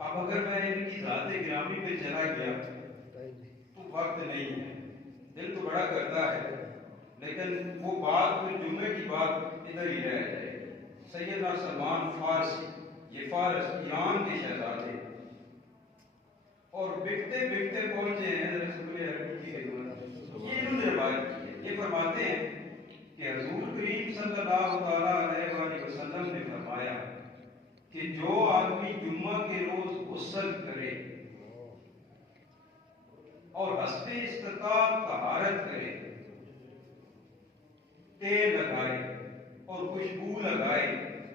اب اگر میں ان کی ذات گرامی پہ چلا گیا تو وقت نہیں ہے، دل تو بڑا کرتا ہے، لیکن وہ بات پھر جمعے کی بات ادھر ہی رہ جائے۔ سیدنا سلمان فارسی، یہ فارس ایران کے شہزادے، اور بکتے بکتے پہنچے ہیں رسول عربی کی خدمت۔ یہ انہوں نے روایت کی ہے، یہ فرماتے ہیں کہ حضور کریم صلی اللہ تعالیٰ علیہ وآلہ وسلم نے فرمایا کہ جو آدمی جمعہ کے روز غسل کرے اور حسب استطاعت طہارت کرے، تیل لگائے اور خوشبو لگائے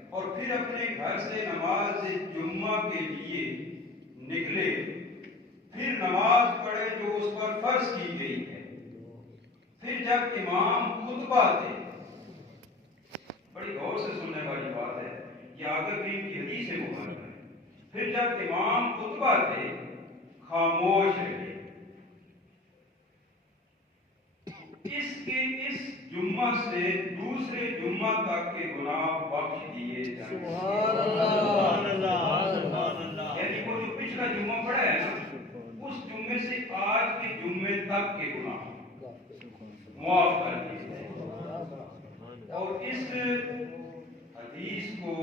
اور پھر اپنے گھر سے نماز جمعہ کے لیے نکلے، پھر نماز پڑھے جو اس پر فرض کی گئی ہے، پھر جب امام خطبہ دے، بڑی غور سے سننے والی بات ہے، یہ آقا کریم کی حدیث مبارکہ ہے، پھر جب امام خطبہ دے خاموش رہے۔ اس جمعہ سے دوسرے جمعہ تک کے گناہ بخش دیے جائیں۔ سبحان اللہ۔ یعنی وہ جو پچھلا جمعہ پڑا ہے نا، اس جمعے سے آج کے جمعے تک کے گناہ معاف کر دیے جائیں۔ اور اس حدیث کو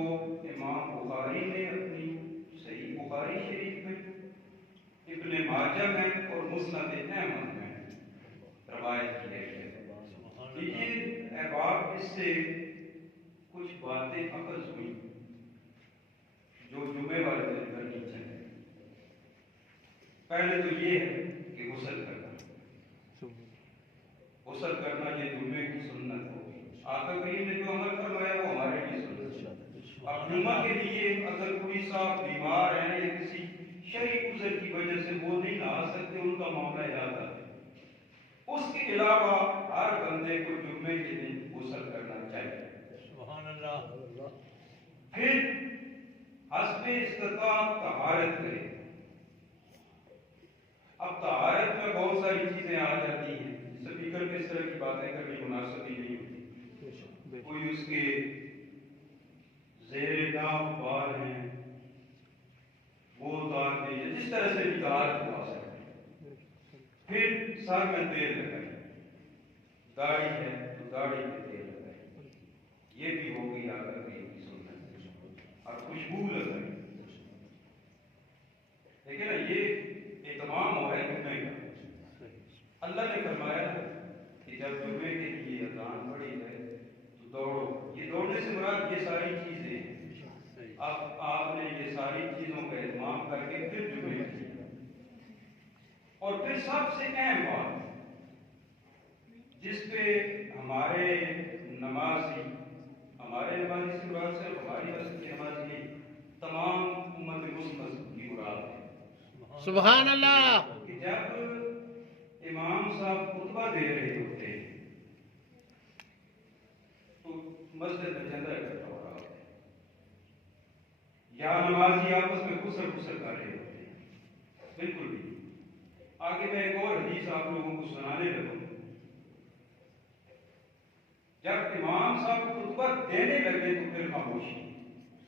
امام بخاری نے اپنی صحیح بخاری شریف میں، ابن ماجہ میں اور مسند احمد میں روایت کی ہے۔ لیجیے احباب، اس سے کچھ باتیں اخذ ہوئی جو جمعے والے دن کرنی چاہیے۔ پہلے تو یہ ہے کہ غسل کرنا، غسل کرنا یہ جمعے کی سنت ہوگی۔ آقا کریم نے جو عمل فرمایا وہ ہمارے لیے سنت ہے۔ اب جمعہ کے لیے اگر کوئی صاحب بیمار ہیں یا کسی شرعی عذر کی وجہ سے وہ نہیں نہا سکتے، ان کا معاملہ اعادہ ہے۔ اس کے علاوہ ہر بندے کو جمعے کے دن غسل کرنا چاہیے۔ سبحان اللہ۔ پھر حسب استطاعت طہارت کرے۔ اب طہارت میں بہت ساری چیزیں آ جاتی ہیں، اسپیکر میں اس طرح کی باتیں کرنی مناسب ہی نہیں ہوتی۔ کوئی اس کے زیر ناف بال ہیں وہ اتار دیجیے، جس طرح سے بھی طہارت ہو سکے۔ پھر سر میں تیل لگائے، داڑھی ہے تو داڑھی میں تیل لگائے، یہ بھی ہو گئی آقا کریم کی سنت۔ اور خوشبو لگائے، لیکن یہ اہتمام ہو ہے جمعے کا۔ اللہ نے فرمایا کہ جب جمعے کے لیے اذان پڑھی جائے تو دوڑو۔ یہ دوڑنے سے مراد یہ ساری چیزیں ہیں۔ اب آپ نے یہ ساری چیزوں کا اہتمام کر کے پھر جمعے کی، اور پھر سب سے اہم بات جس پہ ہمارے نمازی سے مراد صرف ہماری مسجد کی نمازی نہیں، تمام امت مسلم کی مراد ہے۔ سبحان اللہ۔ کہ جب امام صاحب خطبہ دے رہے ہوتے ہیں تو مسجد میں چندہ اکٹھا ہو رہا ہوتا ہے، یا نمازی آپس میں غسل کر رہے ہوتے ہیں، بالکل بھی۔ آگے میں ایک اور حدیث آپ لوگوں کو سنانے لگوں۔ جب امام صاحب خطبہ دینے لگے تو پھر خاموشی۔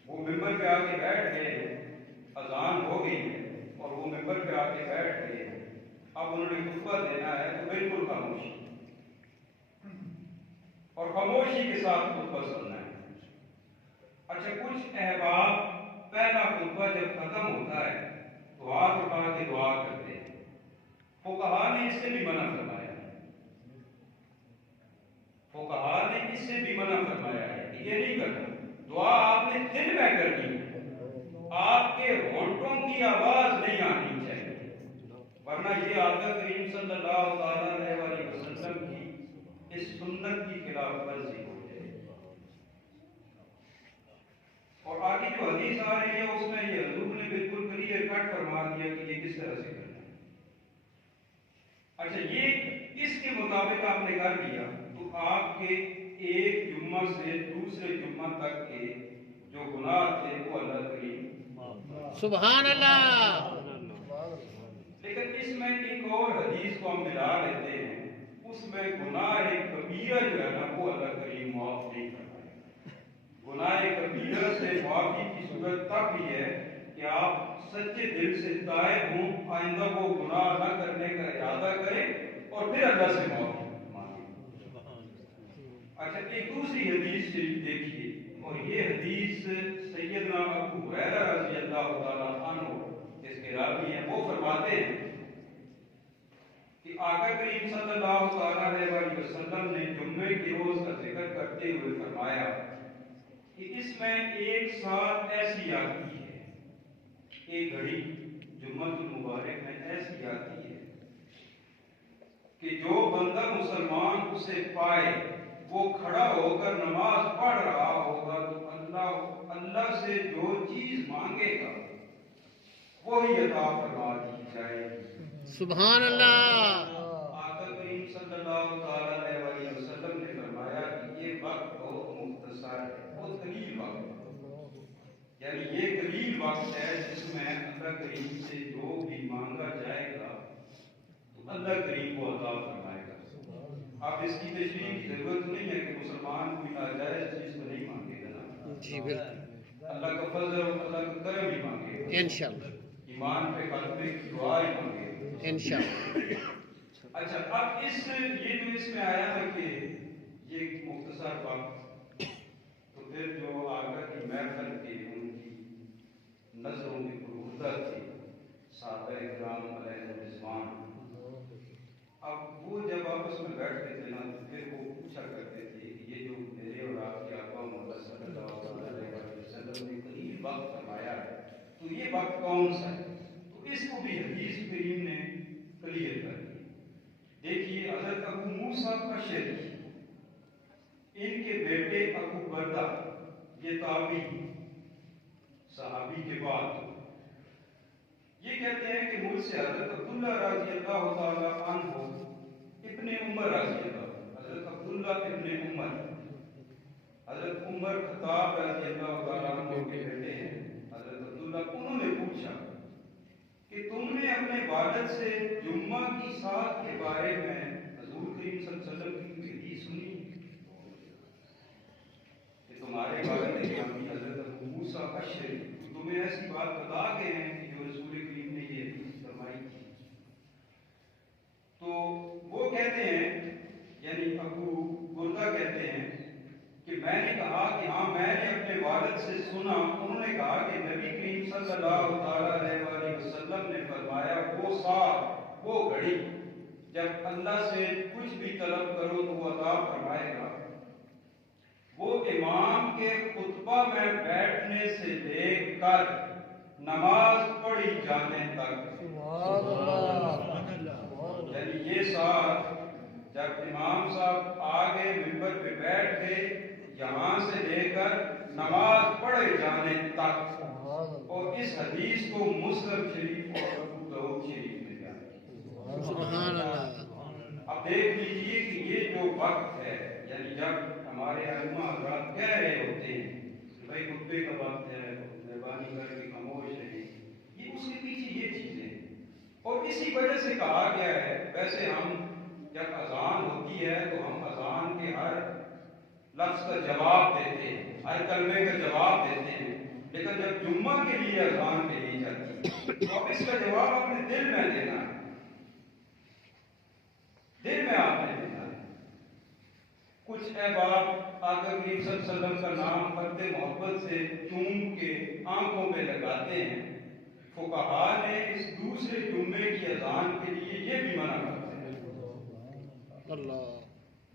وہ ممبر پہ آ کے بیٹھ گئے ہیں، اذان ہو گئی ہے اور وہ ممبر پہ آ کے بیٹھ گئے ہیں، اب انہوں نے خطبہ دینا ہے تو بالکل خاموشی، اور خاموشی کے ساتھ خطبہ سننا ہے۔ اچھا، کچھ احباب پہلا خطبہ جب ختم ہوتا ہے تو ہاتھ اٹھا کے دعا کرتے ہیں۔ فقہا نے اس سے بھی منع فرمایا ہے، فقہا نے اس سے بھی منع فرمایا ہے کہ یہ نہیں کرنا۔ دعا آپ نے دل میں کرنی ہے، آپ کے ہونٹوں کی آواز نہیں آنی چاہیے، ورنہ یہ آقا کریم صلی اللہ تعالیٰ علیہ وآلہ وسلم کی اس سنت کی خلاف ورزی ہو جائے۔ اور آگے جو حدیث آ رہی ہے اس میں یہ حضور نے بالکل کلیئر کٹ فرما دیا کہ یہ کس طرح سے کرنا ہے۔ اچھا، یہ اس کے مطابق آپ نے کر لیا تو آپ کے ایک جمعہ سے دوسرے جمعہ تک کے جو گناہ تھے وہ اللہ کریم۔ سبحان اللہ۔ لیکن اس میں ایک اور حدیث کو ہم ملا لیتے ہیں، اس میں گناہ کبیرہ جو ہے نا وہ اللہ کریم معاف نہیں کرتا ہے۔ گناہ کبیرہ سے معافی کی صورت تب بھی ہے کہ کہ آپ سچے دل سے تائب ہوں، آئندہ وہ گناہ نہ کرنے کا ارادہ کریں اور پھر اللہ سے معافی مانگیں۔ اچھا، ایک دوسری حدیث شریف دیکھیے، اور یہ حدیث سیدنا ابو ہریرہ رضی اللہ تعالیٰ عنہ اس کے راوی ہیں، وہ فرماتے ہیں کہ آقا کریم صلی اللہ تعالیٰ علیہ وسلم نے جمعے کے روز کا ذکر کرتے ہوئے فرمایا کہ اس میں ایک ساتھ ایسی آتی ہے، ایک گھڑی جمعہ کی مبارک میں ایسی آتی ہے کہ جو بندہ مسلمان اسے پائے وہ کھڑا ہو کر نماز پڑھ رہا ہوگا تو اللہ سے جو چیز مانگے گا وہی عطا فرما دی جائے گی۔ سبحان اللہ۔ آقا کریم صلی اللہ تعالیٰ علیہ وسلم نے فرمایا کہ یہ وقت بہت مختصر ہے، بہت قلیل وقت ہے، یعنی یہ قلیل وقت ہے جس میں اللہ کریم سے جو بھی مانگا جائے گا تو اللہ کریم کو عطا فرمائے گا۔ اب اس کی تشریح کی ضرورت نہیں ہے کہ مسلمان کوئی ناجائز چیز تو نہیں مانگے گا نا، جی بالکل، اللہ کا فضل اور اللہ کا کرم ہی مانگے گا، انشاءاللہ ایمان پہ قلبے کی دعا ہی مانگے گا انشاءاللہ۔ اچھا، اب یہ جو اس میں آیا ہے کہ یہ مختصر وقت، تو پھر جو آقا کی محفل کے ان کی نظروں کی پرغربت تھی صحابہ کرام علیہ رضوان، اب وہ جب آپس میں بیٹھتے تھے نا تو پھر وہ پوچھا کرتے تھے کہ یہ جو میرے اور آپ کے آقا محمد صلی اللہ علیہ وسلم نے قلیل وقت فرمایا ہے تو یہ وقت کون سا ہے؟ تو اس کو بھی حدیث کریم نے کلیئر کر دیا۔ دیکھیے، حضرت ابو موسیٰ اشعری، ان کے بیٹے ابو بردہ، یہ تابعی صحابی کے بعد، یہ کہتے ہیں کہ مجھ سے حضرت عبداللہ رضی اللہ تعالیٰ عنہ ابن عمر رضی اللہ، حضرت عبداللہ ابن عمر، حضرت عمر خطاب رضی اللہ تعالیٰ عنہ کے بیٹے ہیں حضرت عبداللہ، انہوں نے پوچھا کہ تم نے اپنے والد سے جمعہ کی ساعت کے بارے میں حضور کریم صلی اللہ علیہ وسلم کی حدیث سنی کہ تمہارے والد گرامی حضرت ابو موسیٰ اشعری تمہیں ایسی بات بتا گئے ہیں کہ جو رسول کریم نے یہ حدیث فرمائی تھی؟ تو وہ کہتے ہیں، یعنی ابو بردہ کہتے ہیں کہ میں نے کہا کہ ہاں میں نے اپنے والد سے سنا، انہوں نے کہا کہ نبی کریم صلی اللہ تعالیٰ علیہ وسلم نے فرمایا وہ ساتھ، وہ گھڑی جب اللہ سے کچھ بھی طلب کرو تو وہ عطا فرمائے گا، وہ امام کے خطبہ میں بیٹھنے سے لے کر نماز پڑھی جانے تک، یعنی یہ ساتھ جب امام صاحب آگے ممبر پہ بیٹھ گئے یہاں سے لے کر نماز پڑھے جانے تک، اور اس حدیث کو مسلم شریف اور ابو داؤد شریف میں بیان۔ سبحان اللہ۔ اب دیکھ لیجئے کہ یہ جو وقت ہے، یعنی جب ہمارے علماء حضرات کہہ رہے ہوتے ہیں کہ بھائی خطبے کا وقت ہے، مہربانی کر کے خاموش رہیں، یہ اس کے پیچھے یہ چیزیں ہیں، اور اسی وجہ سے کہا گیا ہے۔ ویسے ہم جب اذان ہوتی ہے تو ہم اذان کے ہر لفظ کا جواب دیتے ہیں، ہر کلمے کا جواب دیتے ہیں، لیکن جب جمعہ کے لیے اذان کہی جاتی ہے تو اب اس کا جواب اپنے دل میں دینا ہے، دل میں آپ نے دینا ہے۔ کچھ احباب آقا کریم صلی اللہ علیہ وسلم کا نام فرد محبت سے چوم کے آنکھوں پہ لگاتے ہیں، فقہا نے اس دوسرے جمعے کی اذان کے لیے یہ بھی منع کرتے ہیں،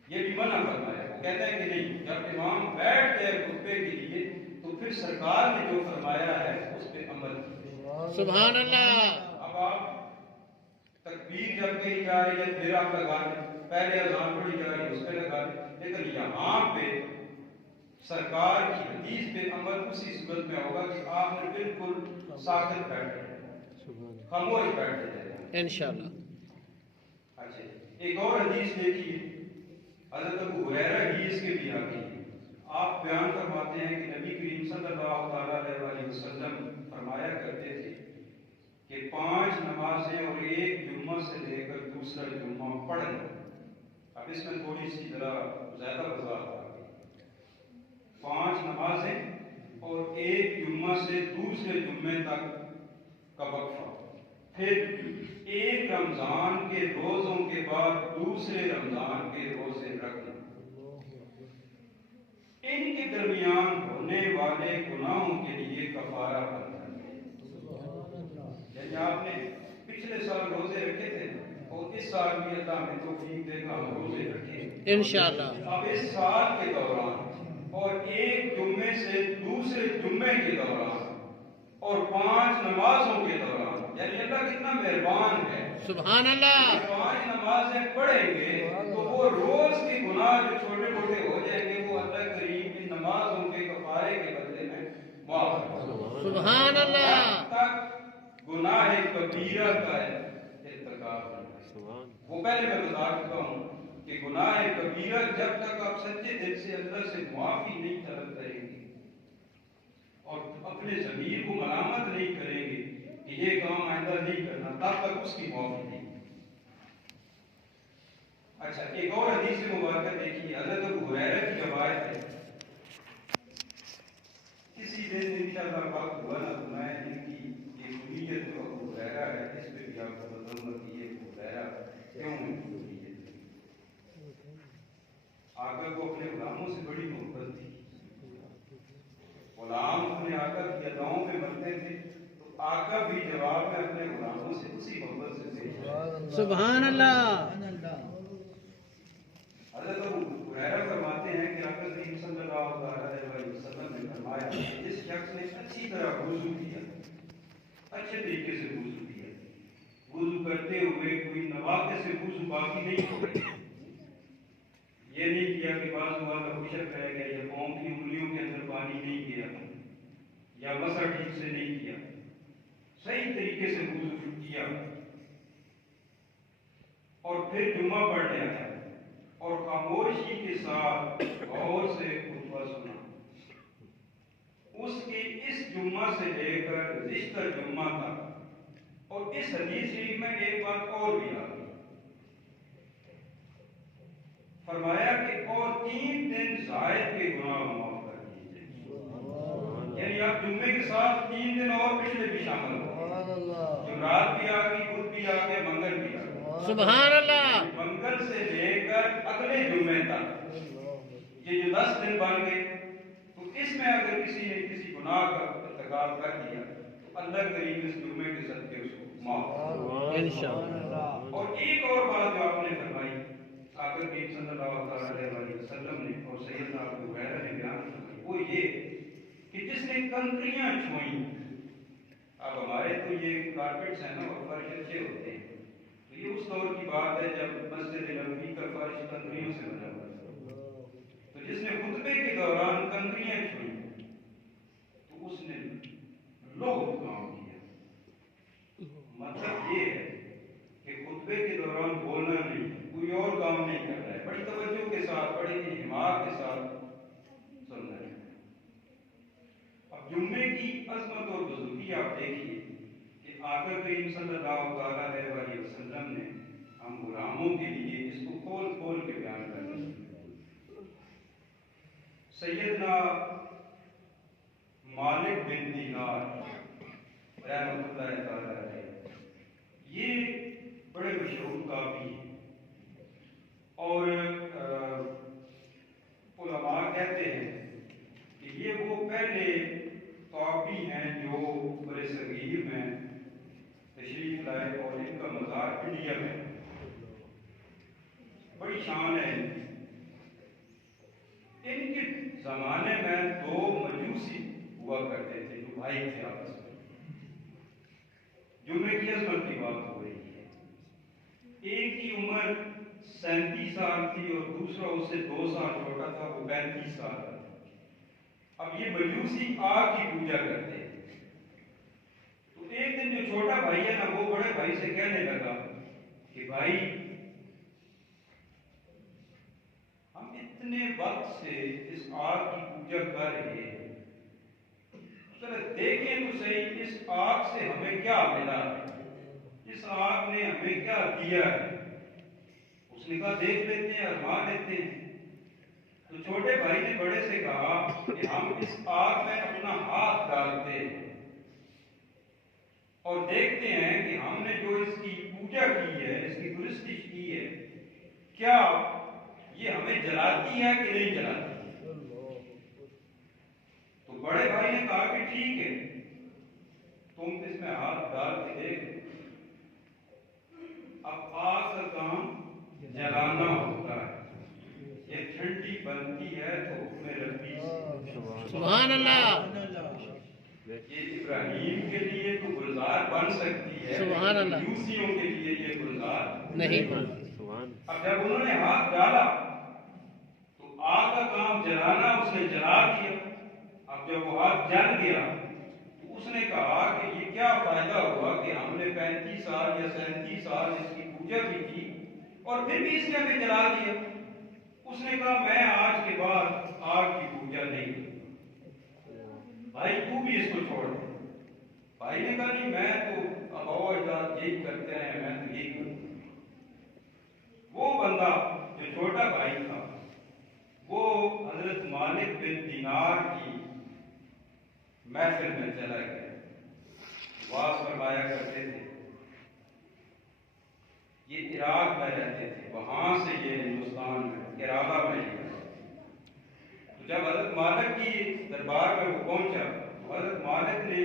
یہ بھی منع فرمایا، وہ کہتے ہیں کہ نہیں، جب امام بیٹھ گئے خطبے کے لیے تو پھر سرکار نے جو فرمایا ہے اس پہ عمل کیجیے۔ سبحان اللہ۔ اب آپ تکبیر جب کہی جا رہی ہے پھر آپ لگا لیں، پہلے اذان پڑھی جا رہی ہے اس پہ لگا لیں، لیکن یہاں پہ سرکار کی حدیث پہ عمل اسی صورت میں ہوگا کہ آپ نے بالکل ساکت بیٹھے خاموش بیٹھے جائے انشاءاللہ۔ اچھا، ایک اور حدیث دیکھیے، حضرت ابو ہریرہ ہی اس کے بھی آگے آپ بیان فرماتے ہیں کہ نبی کریم صلی اللہ تعالیٰ علیہ وسلم فرمایا کرتے تھے کہ 5 نمازیں اور ایک جمعہ سے لے کر دوسرا جمعہ پڑھنا۔ اب اس میں تھوڑی سی ذرا زیادہ وضاحت آ گئی، 5 نمازیں اور ایک جمعہ سے سے دوسرے جمعے تک کا وقفہ، پھر ایک رمضان کے روزوں کے بعد دوسرے رمضان کے روزے رکھنا، ان کے درمیان ہونے والے گناہوں کے لیے کفارہ بنتا ہے۔ یعنی آپ نے پچھلے سال روزے رکھے تھے اور اس سال بھی اللہ ہمیں توفیق دے گا ہم روزے رکھیں انشاءاللہ۔ اب اس سال کے دوران اور ایک جمعے سے دوسرے جمعے کے دوران اور 5 نمازوں کے دوران، یعنی اللہ کتنا مہربان ہے، سبحان اللہ۔ 5 نمازیں پڑھیں گے تو وہ روز کے گناہ جو چھوٹے موٹے ہو جائیں گے وہ اللہ کریم ان نمازوں کے کفارے کے بدلے میں معاف کر دے۔ سبحان اللہ۔ تک گناہ کبیرہ کا ارتکاب نہیں۔ وہ پہلے میں بتا چکا ہوں کہ گناہ کبیرہ جب تک آپ سچے دل سے اللہ سے معافی نہیں طلب کریں گے اور اپنے ضمیر کو ملامت نہیں کریں گے کہ یہ کام آئندہ نہیں کرنا، تب تک اس کی معافی نہیں۔ اچھا، ایک اور حدیث مبارکہ دیکھیے، حضرت ابو ہریرہ کی روایت ہے۔ کسی دن انشاءاللہ وقت ہوا نا تو میں ان کی یہ سنیت جو ابو ہریرہ ہے اس پہ بھی آپ کو بتاؤں گا کہ یہ ابو ہریرہ کیوں ہے سنیت۔ آقا کو اپنے غلاموں سے بڑی محبت تھی، غلام اپنے آقا کی اداؤں میں مرتے تھے تو آقا بھی جواب میں اپنے غلاموں سے اسی محبت سے پیش۔ سبحان اللہ۔ حضرت ابو ہریرہ فرماتے ہیں کہ آقا کریم صلی اللہ علیہ وسلم نے فرمایا جس شخص نے اچھی طرح وضو کیا، اچھے طریقے سے وضو کیا، وضو کرتے ہوئے کوئی نواقص سے وضو باقی نہیں چھوڑے، یہ نہیں کیا کہ بعض اوقات خشک رہ گیا یا پاؤں کی انگلیوں کے اندر پانی نہیں گیا یا مسح ٹھیک سے نہیں کیا، صحیح طریقے سے وضو کیا اور پھر جمعہ پڑھنے آیا اور خاموشی کے ساتھ غور سے خطبہ سنا، اس کی اس جمعہ سے لے کر رشتہ جمعہ تک۔ اور اس حدیث شریف میں ایک بات اور بھی آ گئی، فرمایا کہ اور 3 دن زائد کے گناہ معاف کر دیے جائیں، یعنی آپ جمعے کے ساتھ 3 دن اور پچھلے بھی شامل ہو، جمعرات بھی آ گئی، بدھ بھی آ گئے، منگل بھی آ گئے، سبحان اللہ۔ منگل سے لے کر اگلے جمعے تک یہ جو 10 دن بن گئے، تو اس میں اگر کسی نے کسی گناہ کا ارتکاب کر دیا تو اللہ کریم اس جمعے کے صدقے اس کو معاف۔ انشاءاللہ۔ اور ایک اور بات جو آپ نے فرمائی آقا کریم صلی اللہ علیہ وسلم نے اور سیدنا ابو ہریرہ نے بیان فرمائی، وہ یہ کہ جس نے کنکریاں چھوئیں، اب ہمارے تو یہ کارپیٹس ہیں نا اور فرش اچھے ہوتے ہیں، تو یہ اس دور کی بات ہے جب مسجد نبوی کا فرش کنکریوں سے بنا ہوا تھا، تو جس نے خطبے کے دوران کنکریاں چھوئیں تو اس نے لغت کام کیا۔ مطلب یہ ہے کہ خطبے کے دوران بولنا نہیں، کوئی اور کام نہیں کرنا ہے، بڑی توجہ کے ساتھ، بڑی اہتمام کے ساتھ سننا ہے۔ اب جمعے کی عظمت اور بزرگی آپ دیکھیے کہ آقا کریم صلی اللہ علیہ وسلم نے ہم غلاموں کے لیے اس کو کھول کھول کے بیان کر دیا۔ سیدنا مالک بن دینار رحمۃ اللہ تعالی علیہ، یہ بڑے مشہور تابعی ہیں اور علماء کہتے ہیں کہ یہ وہ پہلے تابعی ہیں جو بر صغیر میں تشریف لائے اور ان کا مزار انڈیا میں، بڑی شان ہے ان کے زمانے میں 2 مجوسی ہوا کرتے تھے جو بھائی تھے آپس میں۔ جمعے کی عظمت کی بات ہو رہی ہے، ایک کی عمر 37 سال تھی اور دوسرا اس سے 2 سال چھوٹا تھا، وہ 35 سال کا تھا۔ اب یہ مجوسی آگ کی پوجا کرتے ہیں، تو ایک دن جو چھوٹا بھائی ہے نا وہ بڑے بھائی سے کہنے لگا کہ بھائی ہم اتنے وقت سے اس آگ کی پوجا کر رہے ہیں، ذرا دیکھیں تو صحیح اس آگ سے ہمیں کیا ملا ہے، اس آگ نے ہمیں کیا دیا ہے۔ اس نے کہا دیکھ لیتے ہیں، آزما لیتے ہیں۔ تو چھوٹے بھائی نے بڑے سے کہا کہ ہم اس آگ میں اپنا ہاتھ ڈالتے ہیں اور دیکھتے ہیں کہ ہم نے جو اس کی پوجا کی ہے، اس کی پرستش کی ہے، کیا یہ ہمیں جلاتی ہے کہ نہیں جلاتی؟ تو بڑے بھائی نے کہا کہ ٹھیک ہے، تم اس میں ہاتھ ڈال کے دیکھ، اب آگ کا کام جلانا ہوتا ہے، یہ ٹھنڈی بنتی ہے تو حکم ربی سے۔ سبحان اللہ، یہ ابراہیم کے لیے تو گلزار بن سکتی ہے، سبحان اللہ، یوسیوں کے لیے یہ گلزار نہیں۔ اب جب انہوں نے ہاتھ ڈالا تو آگ کا کام جلانا اس نے جلا دیا۔ اب جب وہ ہاتھ جل گیا تو اس نے کہا کہ یہ کیا فائدہ ہوا کہ ہم نے 35 سال یا 37 سال اس کی پوجا کی تھی اور پھر بھی اس نے ہمیں جلا دیا۔ اس نے کہا میں آج کے بعد آگ کی پوجا نہیں کروں۔ بھائی تو بھی اس کو چھوڑ دے۔ بھائی نے کہا نہیں میں تو اباؤ اجداد یہی کرتے ہیں، میں تو یہی کروں۔ وہ بندہ جو چھوٹا بھائی تھا وہ حضرت مالک بن دینار کی محفل میں چلا گیا، واز فرمایا کرتے تھے۔ یہ عراق میں رہتے تھے، وہاں سے یہ ہندوستان میں کیرالا میں گئے۔ تو جب حضرت مالک کی دربار میں وہ پہنچا، حضرت مالک نے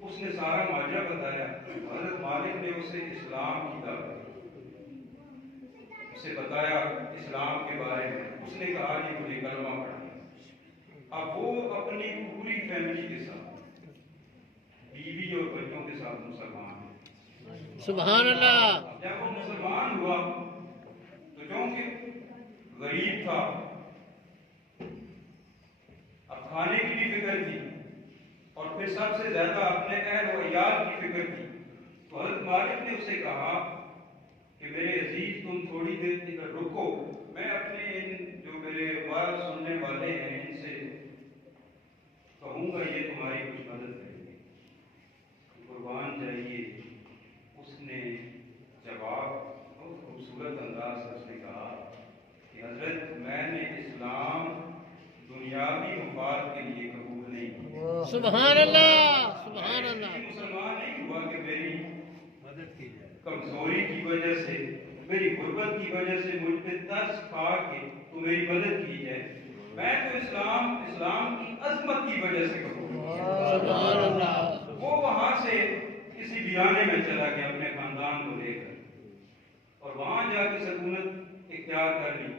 اس نے سارا ماجرا بتایا۔ حضرت مالک نے اسے اسلام کی دعوت اسے بتایا اسلام کے بارے میں۔ اس نے کہا جی مجھے کلمہ پڑھنا۔ اب وہ اپنی پوری فیملی کے ساتھ، بیوی اور بچوں کے ساتھ مسلمان ہے۔ سبحان اللہ، جب وہ مسلمان ہوا تو چونکہ غریب تھا، اب کھانے کی بھی فکر تھی اور پھر سب سے زیادہ اپنے اہل و عیال کی فکر تھی۔ تو حضرت مالک نے اسے کہا کہ میرے عزیز تم تھوڑی دیر ادھر رکو، میں اپنے ان جو میرے واز سننے والے ہیں ان سے کہوں گا یہ تمہاری کچھ مدد کریں گے۔ قربان جائیے، اس نے جواب بہت خوبصورت انداز سے اس نے کہا کہ حضرت میں نے اسلام دنیاوی مفاد کے لیے قبول نہیں کیا۔ سبحان اللہ، سبحان اللہ، میں مسلمان نہیں ہوا کہ میری کمزوری کی وجہ سے، میری غربت کی وجہ سے مجھ پہ ترس کھا کے تو میری مدد کی جائے۔ میں تو اسلام کی عظمت کی وجہ سے قبول کیا۔ سبحان اللہ۔ وہ وہاں سے کسی ویرانے میں چلا گیا اپنے خاندان کو لے کر، اور وہاں جا کے سکونت اختیار کر لی۔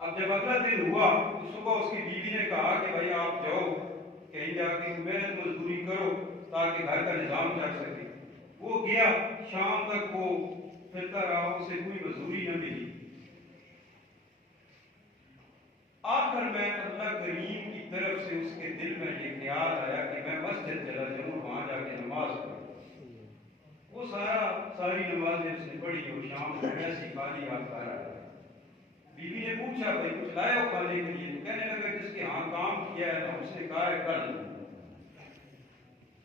اب جب اگلا دن ہوا تو صبح اس کی بیوی نے کہا کہ بھائی آپ جاؤ کہیں جا کے محنت مزدوری کرو تاکہ گھر کا نظام چل سکے۔ وہ گیا، شام تک وہ پھرتا رہا، اسے کوئی مزدوری نہ ملی۔ آخر میں اللہ کریم کی طرف سے اس کے دل میں یہ خیال آیا کہ میں مسجد چلا جاؤں، وہاں جا کے نماز پڑھوں۔ وہ ساری نمازیں اس نے پڑھی اور شام کو ایسی خالی ہاتھ آ رہا۔ بیوی نے پوچھا بھائی کچھ لائے ہو کھانے کے لیے؟ تو کہنے لگا جس کے ہاں کام کیا ہے نا اس نے کہا ہے کل،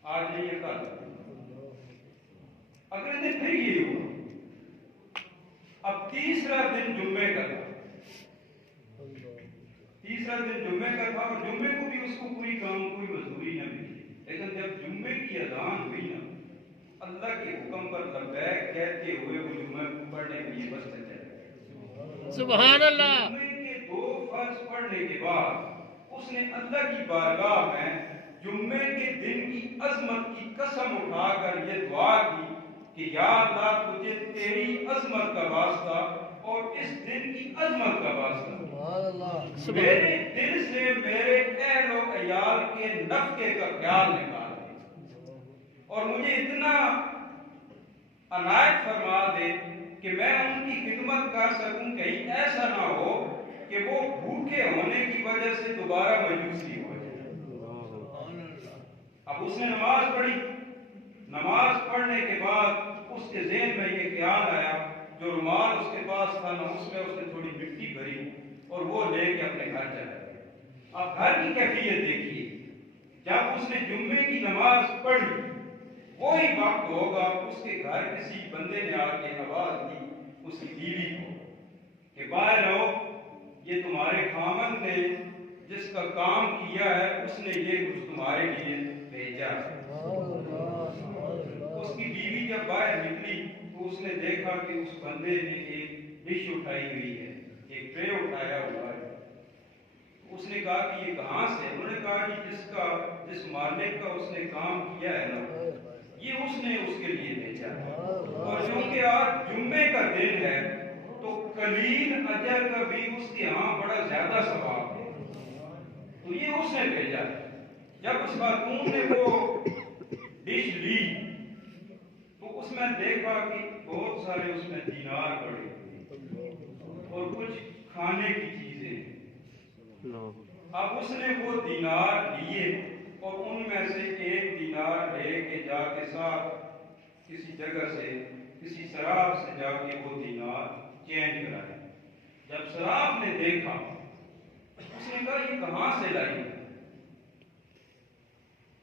آج نہیں ہے کل۔ اگلے دن پھر یہ ہوا۔ اب تیسرا دن جمعے کا تھا، تیسرا دن جمعے کا تھا اور جمعے کو بھی اس کو کوئی کام کوئی مزدوری نہ ملی۔ لیکن جب جمعے کی اذان ہوئی نا، اللہ کے حکم پر لبیک کہتے ہوئے وہ جمعہ کو پڑھنے کے لیے مسجد چلے گئے۔ سبحان اللہ۔ جمعے کے 2 فرض پڑھنے کے بعد اس نے اللہ کی بارگاہ میں جمعے کے دن کی عظمت کی قسم اٹھا کر یہ دعا کی کہ یا اللہ تجھے تیری عظمت کا واسطہ اور اس دن کی عظمت کا واسطہ، میرے دل سے میرے اہل و عیال کے نفقے کا خیال نکال دے اور مجھے اتنا عنایت فرما دے کہ میں ان کی خدمت کر سکوں، کہیں ایسا نہ ہو کہ وہ بھوکے ہونے کی وجہ سے دوبارہ مجوسی ہو جائے۔ اب اس نے نماز پڑھی، نماز پڑھنے کے بعد اس کے ذہن میں یہ خیال آیا، جو رومال اس کے پاس تھا نا اس میں اس نے تھوڑی مٹی بھری اور وہ لے کے اپنے گھر چلا گیا۔ اب گھر کی کیفیت دیکھیے، جب اس نے جمعے کی نماز پڑھی وہی وقت ہوگا اس کے گھر کسی بندے نے آ کے آواز دی اس کی بیوی کو کہ باہر آؤ، یہ تمہارے خامند نے جس کا کام کیا ہے اس نے یہ کچھ تمہارے لیے بھیجا ہے۔ اس کی بیوی جب باہر نکلی تو اس نے دیکھا کہ اس بندے نے ایک ڈش اٹھائی ہوئی ہے، ایک ٹرے اٹھایا ہوا ہے۔ اس نے کہا کہ یہ کہاں سے؟ انہوں نے کہا کہ جس مالک کا اس نے کام کیا ہے نا، یہ اس نے اس کے لیے بھیجا ہے۔ اور چونکہ آج جمعے کا دن ہے تو قلیل اجر کا بھی اس کے ہاں بڑا زیادہ ثواب ہے، تو یہ اس نے بھیجا ہے۔ جب اس خاتون نے وہ ڈش لی تو اس میں دیکھا کہ بہت سارے اس میں دینار پڑے اور کچھ کھانے کی چیزیں۔ اب اس نے وہ دینار لیے اور ان میں سے ایک دینار لے کے جا کے ساتھ کسی جگہ سے کسی صراف سے جا کے وہ دینار چینج کرائے۔ جب صراف نے دیکھا اس نے کہا یہ کہاں سے لائی؟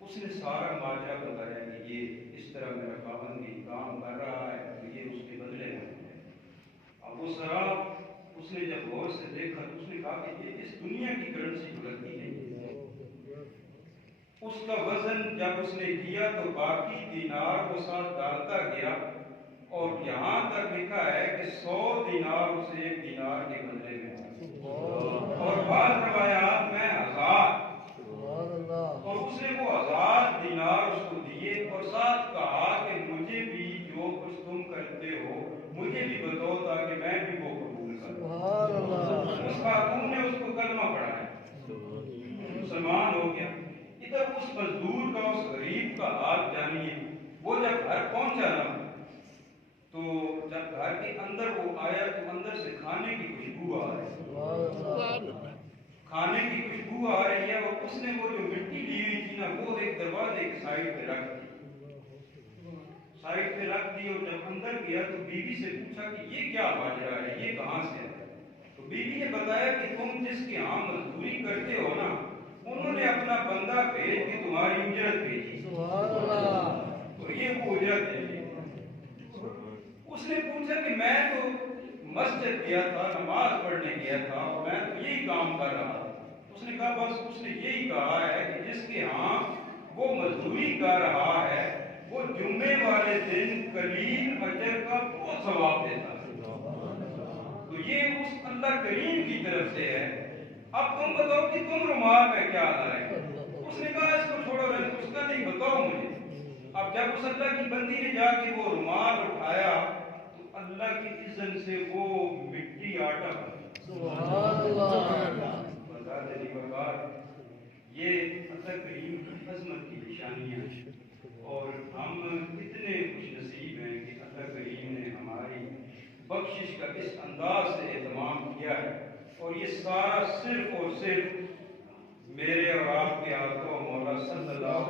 اس نے سارا ماجرا بتایا کہ یہ اس طرح میرا خاوند بھی کام کر رہا ہے تو یہ اس کے بدلے میں ہے۔ اب وہ صراف اس نے جب غور سے دیکھا تو اس نے کہا کہ یہ اس دنیا کی کرنسی بلتی نہیں۔ اس کا وزن جب اس نے کیا تو باقی دینار کو ساتھ ڈالتا گیا اور یہاں تک لکھا ہے کہ 100 دینار اسے ایک دینار کے بدلے میں آیا، اور بعض روایات میں 1000، اور اس نے وہ 1000 دینار اس کو دیے اور ساتھ کہا کہ مجھے بھی جو کچھ تم کرتے ہو مجھے بھی بتاؤ تاکہ میں بھی وہ قبول کروں۔ اس خاتون نے اس کو کلمہ پڑھایا، مسلمان ہو گیا۔ ادھر اس مزدور کا اس غریب کا حال جانیے۔ وہ جب گھر پہنچا نا تو جب گھر کے اندر وہ آیا تو اندر سے کھانے کی خوشبو آ رہی ہے، کھانے کی خوشبو آ رہی ہے، اور اس نے وہ جو مٹی لی ہوئی تھی نا وہ ایک دروازے کی سائڈ پہ رکھ دی، اور جب اندر گیا تو بیوی سے پوچھا کہ یہ کیا ماجرا ہے، یہ کہاں سے ہے؟ تو بیوی نے بتایا کہ تم جس کے ہاں مزدوری کرتے ہو نا انہوں نے اپنا بندہ بھیج کے تمہاری اجرت بھیجی اور یہ وہ اجرت ہے۔ اس نے پوچھا کہ میں تو مسجد گیا تھا، نماز پڑھنے گیا تھا، میں تو یہی کام کر رہا تھا۔ اس نے کہا بس اس نے یہی کہا ہے کہ جس کے ہاں وہ مزدوری کر رہا ہے وہ جمعے والے دن قلیل اجر کا بہت ثواب دیتا ہے، تو یہ اس اللہ کریم کی طرف سے ہے۔ اب تم بتاؤ کہ تم رومال میں کیا لائے؟ اس نے کہا اس کو چھوڑو، اس کا نہیں، بتاؤ مجھے۔ اب جب اس اللہ کی بندی نے جا کے وہ رومال اٹھایا تو اللہ کی اذن سے وہ مٹی آٹا بن گیا۔ یہ اللہ کریم کی عظمت کی نشانیاں ہیں، اور ہم اتنے خوش نصیب ہیں کہ اللہ کریم نے ہماری بخشش کا اس انداز سے اہتمام کیا ہے، اور یہ سارا صرف اور صرف میرے اور آپ کے آقا مولا صلی اللہ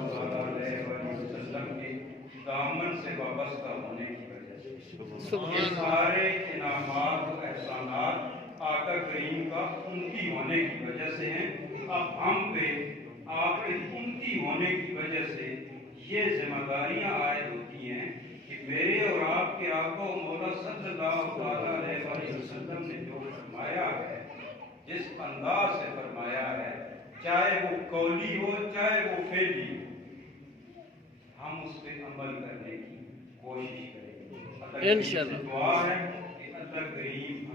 علیہ وسلم کے دامن سے وابستہ ہونے کی وجہ سے۔ یہ سارے انعامات و احسانات آقا کریم کا ان کی ہونے کی وجہ سے ہیں۔ اب ہم پہ آپ کے ان کی ہونے کی وجہ سے یہ ذمہ داریاں عائد ہوتی ہیں کہ میرے اور آپ کے آقا مولا صلی اللہ علیہ وسلم نے جو فرمایا ہے، جس انداز سے فرمایا ہے، چاہے وہ قولی ہو چاہے وہ فعلی ہو، ہم اس پہ عمل کرنے کی کوشش کریں۔ اللہ کریم سے دعا ہے کہ اللہ کریم